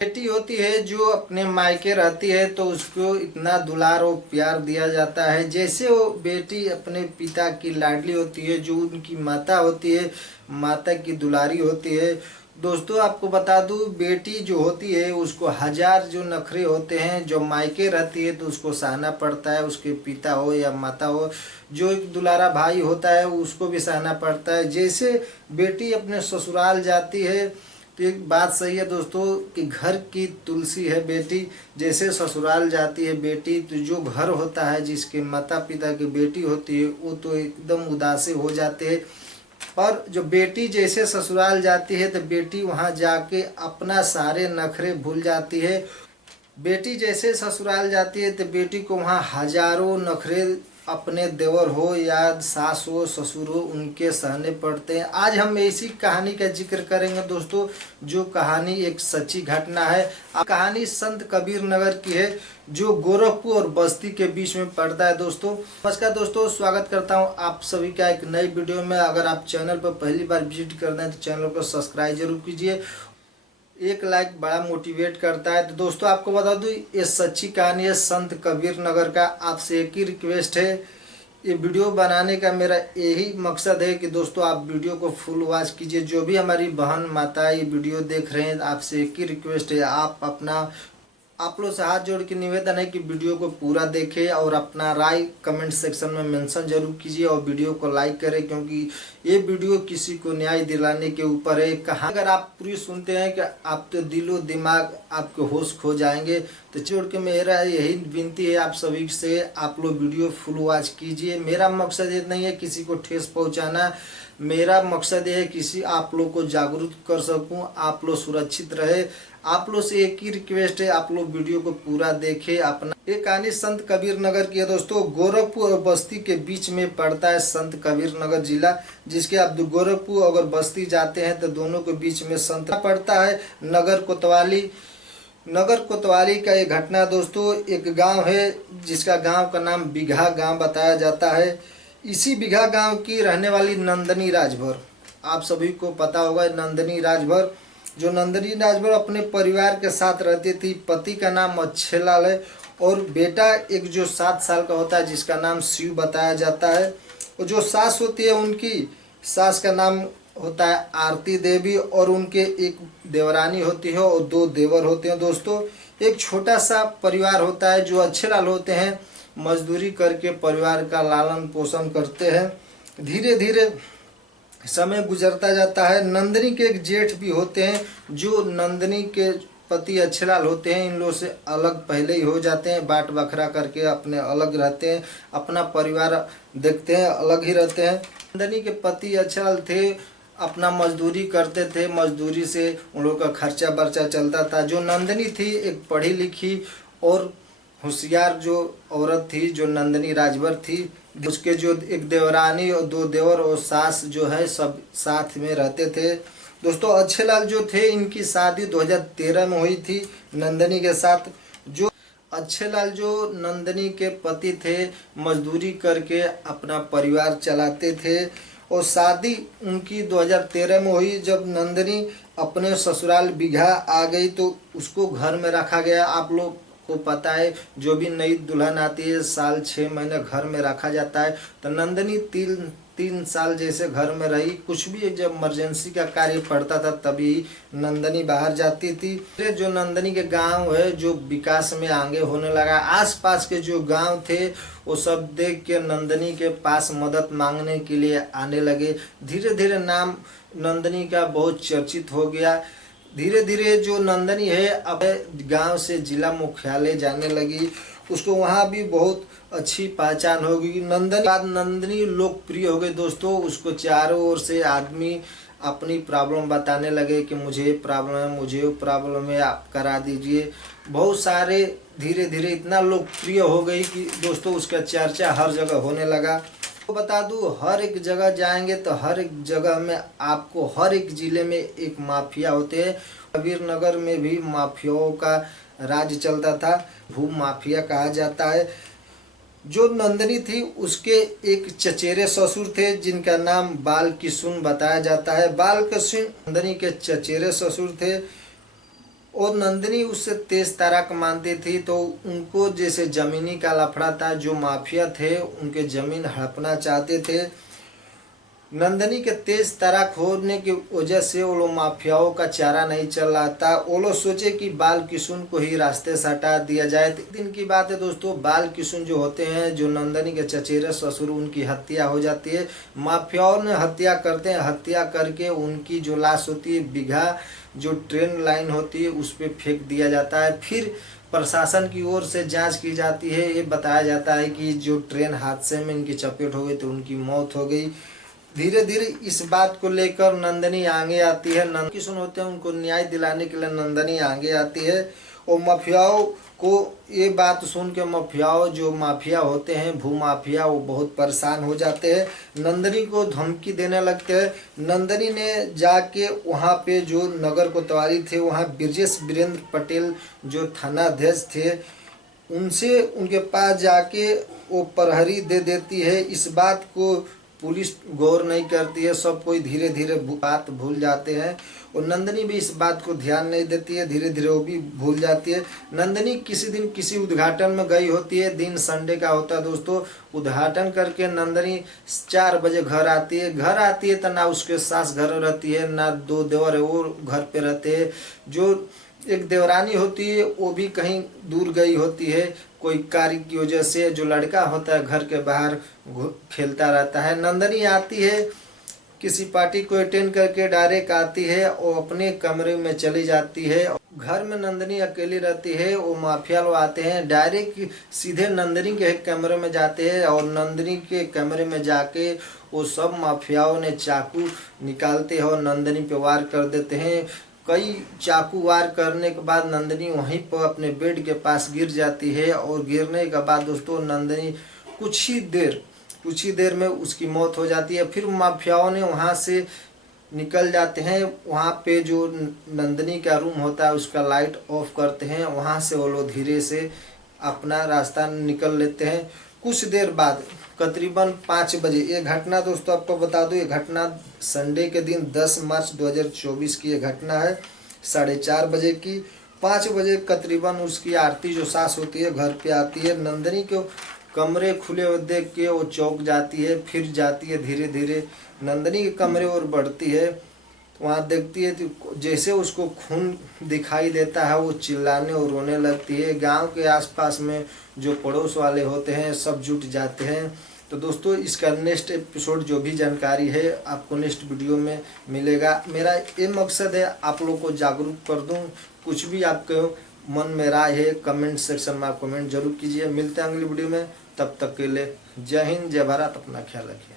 बेटी होती है जो अपने मायके रहती है तो उसको इतना दुलार और प्यार दिया जाता है, जैसे वो बेटी अपने पिता की लाडली होती है, जो उनकी माता होती है, माता की दुलारी होती है। दोस्तों आपको बता दूं, बेटी जो होती है उसको हजार जो नखरे होते हैं, जो मायके रहती है तो उसको सहना पड़ता है, उसके पिता हो या माता हो। जो एक दुलारा भाई होता है उसको भी सहना पड़ता है। जैसे बेटी अपने ससुराल जाती है तो एक बात सही है दोस्तों कि घर की तुलसी है बेटी। जैसे ससुराल जाती है बेटी तो जो घर होता है जिसके माता पिता की बेटी होती है वो तो एकदम उदासी हो जाते हैं। और जो बेटी जैसे ससुराल जाती है तो बेटी वहाँ जाके अपना सारे नखरे भूल जाती है। बेटी जैसे ससुराल जाती है तो बेटी को वहाँ हजारों नखरे अपने देवर हो या सास हो ससुर हो उनके सहने पड़ते हैं। आज हम ऐसी कहानी का जिक्र करेंगे दोस्तों, जो कहानी एक सच्ची घटना है। कहानी संत कबीर नगर की है, जो गोरखपुर और बस्ती के बीच में पड़ता है। दोस्तों नमस्कार दोस्तों, स्वागत करता हूं आप सभी का एक नई वीडियो में। अगर आप चैनल पर पहली बार विजिट कर रहे हैं तो चैनल को सब्सक्राइब जरूर कीजिए, एक लाइक बड़ा मोटिवेट करता है। तो दोस्तों आपको बता दूं ये सच्ची कहानी है संत कबीर नगर का। आपसे एक ही रिक्वेस्ट है, ये वीडियो बनाने का मेरा यही मकसद है कि दोस्तों आप वीडियो को फुल वॉच कीजिए। जो भी हमारी बहन माता ये वीडियो देख रहे हैं, आपसे एक ही रिक्वेस्ट है, आप लोग से हाथ जोड़ के निवेदन है कि वीडियो को पूरा देखें और अपना राय कमेंट सेक्शन में मेंशन जरूर कीजिए और वीडियो को लाइक करें, क्योंकि ये वीडियो किसी को न्याय दिलाने के ऊपर है। कहाँ अगर आप पूरी सुनते हैं कि आप तो दिलो दिमाग आपके होश खो जाएंगे। तो जोड़ के मेरा यही विनती है आप सभी से, आप लोग वीडियो फुल वॉच कीजिए। मेरा मकसद ये नहीं है किसी को ठेस पहुँचाना, मेरा मकसद ये है किसी आप लोग को जागरूक कर सकूं, आप लोग सुरक्षित रहे। आप लोग से एक ही रिक्वेस्ट है, आप लोग वीडियो को पूरा देखें। अपना ये कहानी संत कबीर नगर की है दोस्तों। गोरखपुर और बस्ती के बीच में पड़ता है संत कबीर नगर जिला, जिसके आप गोरखपुर अगर बस्ती जाते हैं तो दोनों के बीच में संत पड़ता है। नगर कोतवाली का ये घटना दोस्तों, एक गांव है जिसका गांव का नाम बिघा गांव बताया जाता है। इसी बिघा गांव की रहने वाली नंदनी राजभर, आप सभी को पता होगा नंदनी राजभर। जो नंदनी राजभर अपने परिवार के साथ रहती थी। पति का नाम अच्छेलाल है और बेटा एक जो 7 साल का होता है जिसका नाम शिव बताया जाता है। और जो सास होती है उनकी सास का नाम होता है आरती देवी और उनके एक देवरानी होती है और 2 देवर होते हैं। दोस्तों एक छोटा सा परिवार होता है। जो अच्छेलाल होते हैं मजदूरी करके परिवार का लालन पोषण करते हैं। धीरे धीरे समय गुजरता जाता है। नंदनी के एक जेठ भी होते हैं, जो नंदनी के पति अच्छेलाल होते हैं इन लोगों से अलग पहले ही हो जाते हैं, बाट बखरा करके अपने अलग रहते हैं, अपना परिवार देखते हैं, अलग ही रहते हैं। नंदनी के पति अच्छेलाल थे, अपना मजदूरी करते थे, मजदूरी से उन लोगों का खर्चा बर्चा चलता था। जो नंदनी थी एक पढ़ी लिखी और होशियार जो औरत थी, जो नंदनी राजभर थी। उसके जो एक देवरानी और 2 देवर और सास जो है सब साथ में रहते थे। दोस्तों अच्छेलाल जो थे इनकी शादी 2013 में हुई थी नंदनी के साथ। जो अच्छेलाल जो नंदनी के पति थे, मजदूरी करके अपना परिवार चलाते थे और शादी उनकी 2013 में हुई। जब नंदनी अपने ससुराल बिघा आ गई तो उसको घर में रखा गया। आप लोग को पता है जो भी नई दुल्हन आती है साल 6 महीने घर में रखा जाता है। तो नंदनी 3 साल जैसे घर में रही। कुछ भी जब इमरजेंसी का कार्य पड़ता था तभी नंदनी बाहर जाती थी। जो नंदनी के गांव है जो विकास में आगे होने लगा, आसपास के जो गांव थे वो सब देख के नंदनी के पास मदद मांगने के लिए आने लगे। धीरे धीरे नाम नंदनी का बहुत चर्चित हो गया। धीरे धीरे जो नंदनी है अब गांव से जिला मुख्यालय जाने लगी, उसको वहां भी बहुत अच्छी पहचान होगी। नंदनी लोकप्रिय हो गई दोस्तों। उसको चारों ओर से आदमी अपनी प्रॉब्लम बताने लगे कि मुझे प्रॉब्लम है, मुझे प्रॉब्लम है, आप करा दीजिए। बहुत सारे धीरे धीरे इतना लोकप्रिय हो गई कि दोस्तों उसका चर्चा हर जगह होने लगा। बता दूं हर एक जगह जाएंगे तो हर एक जगह में आपको हर एक जिले में एक माफिया होते हैं। कबीर नगर में भी माफियाओं का राज चलता था, भू माफिया कहा जाता है। जो नंदनी थी उसके एक चचेरे ससुर थे जिनका नाम बाल किशुन बताया जाता है। बाल किशुन नंदनी के चचेरे ससुर थे। और नंदिनी उससे तेज तराक मानती थी, तो उनको जैसे जमीनी का लफड़ा था, जो माफिया थे उनके जमीन हड़पना चाहते थे। नंदनी के तेज तराक होने की वजह से वो लोग माफियाओं का चारा नहीं चल रहा था। वो लोग सोचे कि बाल किशुन को ही रास्ते से हटा दिया जाए। एक दिन की बात है दोस्तों, बाल किशुन जो होते हैं, जो नंदनी के चचेरे ससुर, उनकी हत्या हो जाती है। माफियाओं ने हत्या करते हैं, हत्या करके उनकी जो लाश होती है बिघा जो ट्रेन लाइन होती है उस पर फेंक दिया जाता है। फिर प्रशासन की ओर से जांच की जाती है। ये बताया जाता है कि जो ट्रेन हादसे में इनकी चपेट हो गई तो उनकी मौत हो गई। धीरे धीरे इस बात को लेकर नंदनी आगे आती है। नंद किशुन होते हैं, उनको न्याय दिलाने के लिए नंदनी आगे आती है। और माफियाओं को ये बात सुन के माफियाओं जो माफिया होते हैं, भूमाफिया, वो बहुत परेशान हो जाते हैं, नंदनी को धमकी देने लगते हैं। नंदनी ने जाके वहाँ पे जो नगर कोतवाली थे, वहाँ ब्रजेश वीरेंद्र पटेल जो थानाध्यक्ष थे, उनसे उनके पास जाके वो प्रहरी दे देती है। इस बात को पुलिस गौर नहीं करती है, सब कोई धीरे धीरे बात भूल जाते हैं। और नंदनी भी इस बात को ध्यान नहीं देती है, धीरे धीरे वो भी भूल जाती है। नंदनी किसी दिन किसी उद्घाटन में गई होती है, दिन संडे का होता है दोस्तों। उद्घाटन करके नंदनी 4 बजे घर आती है। घर आती है तो ना उसके सास घर रहती है, ना 2 देवर है वो घर पे रहते हैं। जो एक देवरानी होती है वो भी कहीं दूर गई होती है कोई कार्य की वजह से। जो लड़का होता है घर के बाहर खेलता रहता है। नंदनी आती है, किसी पार्टी को अटेंड करके डायरेक्ट आती है और अपने कमरे में चली जाती है। घर में नंदनी अकेली रहती है। वो माफिया लोग आते हैं, डायरेक्ट सीधे नंदनी के कमरे में जाते हैं और नंदनी के कमरे में जाके वो सब माफियाओं ने चाकू निकालते हैं और नंदनी पे वार कर देते हैं। कई चाकू वार करने के बाद नंदनी वहीं पर अपने बेड के पास गिर जाती है। और गिरने के बाद दोस्तों नंदनी कुछ ही देर में उसकी मौत हो जाती है। फिर माफियाओं ने वहाँ से निकल जाते हैं। वहाँ पे जो नंदनी का रूम होता है उसका लाइट ऑफ करते हैं। वहाँ से वो लोग धीरे से अपना रास्ता निकल लेते हैं। कुछ देर बाद करीबन 5 बजे, ये घटना दोस्तों आपको बता दूं, ये घटना संडे के दिन 10 मार्च 2024 की ये घटना है। 4:30 बजे की। 5 बजे करीबन उसकी आरती जो सास होती है घर पे आती है। नंदनी को कमरे खुले हुए देख के वो चौंक जाती है। फिर जाती है धीरे धीरे नंदनी के कमरे और बढ़ती है। वहाँ देखती है तो जैसे उसको खून दिखाई देता है वो चिल्लाने और रोने लगती है। गांव के आसपास में जो पड़ोस वाले होते हैं सब जुट जाते हैं। तो दोस्तों इसका नेक्स्ट एपिसोड जो भी जानकारी है आपको नेक्स्ट वीडियो में मिलेगा। मेरा ये मकसद है आप लोग को जागरूक कर दूं। कुछ भी आपके मन में राय है कमेंट सेक्शन में आप कमेंट जरूर कीजिए। मिलते हैं अगली वीडियो में, तब तक के लिए जय हिंद, जय भारत, अपना ख्याल रखिए।